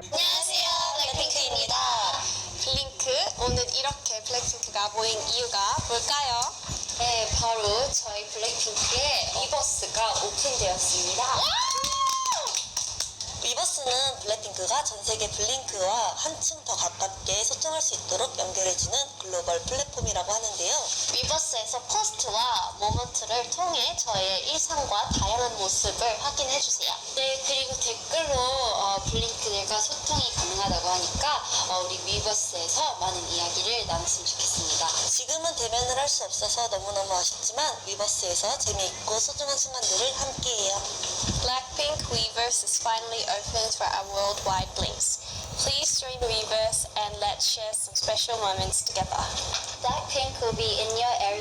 안녕하세요, 블랙핑크입니다. 블링크, 오늘 이렇게 블랙핑크가 모인 이유가 뭘까요? 네, 바로 저희 블랙핑크의 위버스가 오픈되었습니다. 위버스는 블랙핑크가 전 세계 블링크와 한층 더 가깝게 소통할 수 있도록 연결해주는 글로벌 플랫폼이라고 하는데요. 위버스에서 포스트와 모먼트를 통해 저의 일상과 다양한 모습을 확인해주세요. 네, 그리고 댓글로 블링크들과 소통이 가능하다고 하니까 우리 위버스에서 많은 이야기를 나눴으면 좋겠습니다. 지금은 대면을 할 수 없어서 너무너무 아쉽지만 위버스에서 재미있고 소중한 순간들을 함께해요. Blackpink Weverse is finally open for our worldwide blinks. Please join Weverse and let's share some special moments together. Blackpink will be in your area